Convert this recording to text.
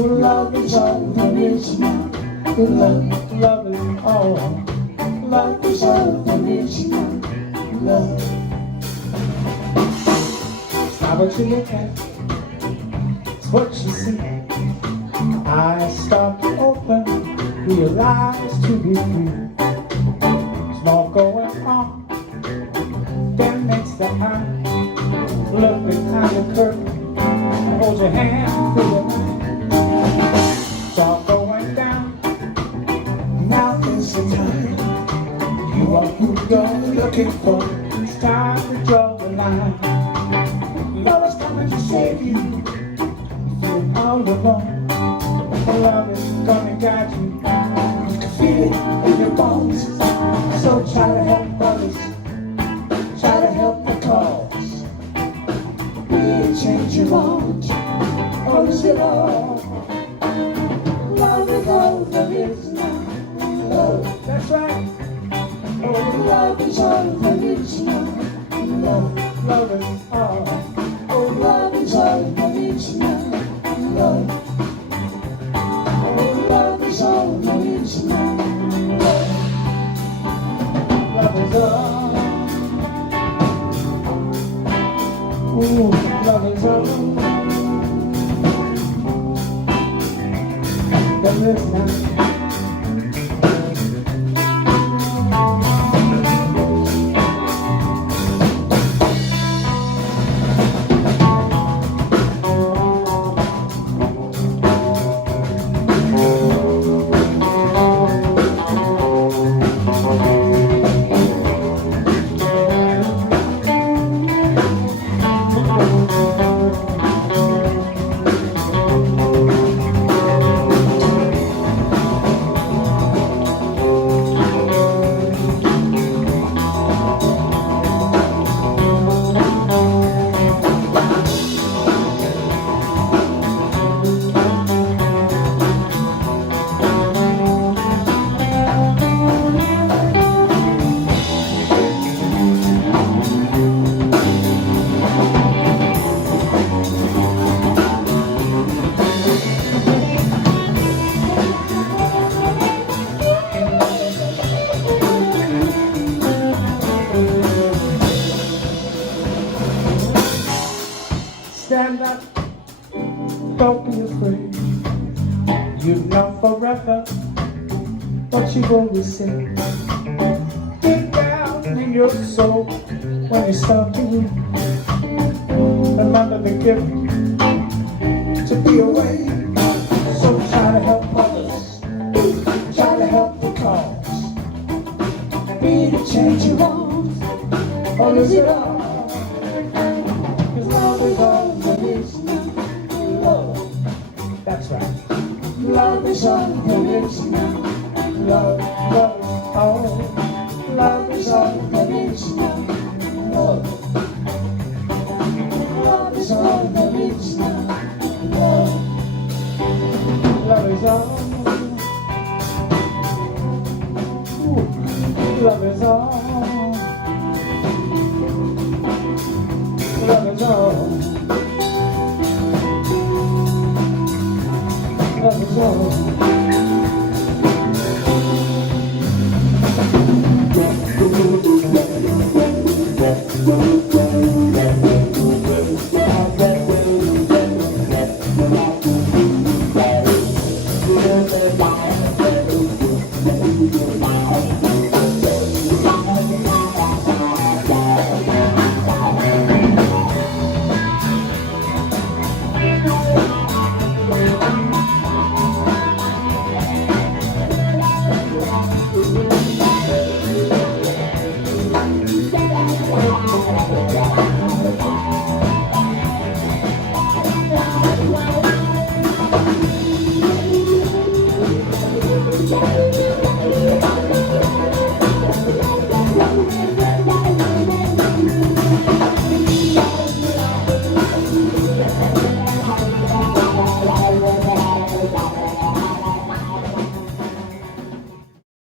love is unconditional. Love is all. Love is unconditional. Love. It's not what you look at, it's what you see. Eyes start to open, realize to be free. There's more going on than meets the eye. Look behind the curtain, hold your hand through the night. It's all going down, now is the time. You are who you're looking for, it's time to draw the line. Love is coming to save you, you feel all alone. Love is gonna guide you, you can feel it in your bones. So try to help others, try to help the cause. Be a change you want, or lose it all. Love is all there is now. Love, that's right. Oh, love is all there is now. Love is all. Oh, love is all there is now. Love. Love is all there is now. Love is all. Ooh, love is all there is now. Stand up, don't be afraid. You've known forever what you've always said. Deep down in your soul, when you start to weep, remember the gift to be away. So try to help others, try to help the cause. Be the change you want, or lose it all. Love is all there is now. Love, that's right. Love is all there is now. Love, love is all. Love is all there is now. Love, love is all there is now. Love, love is all. Ooh, love is all. Love is all. Love is all.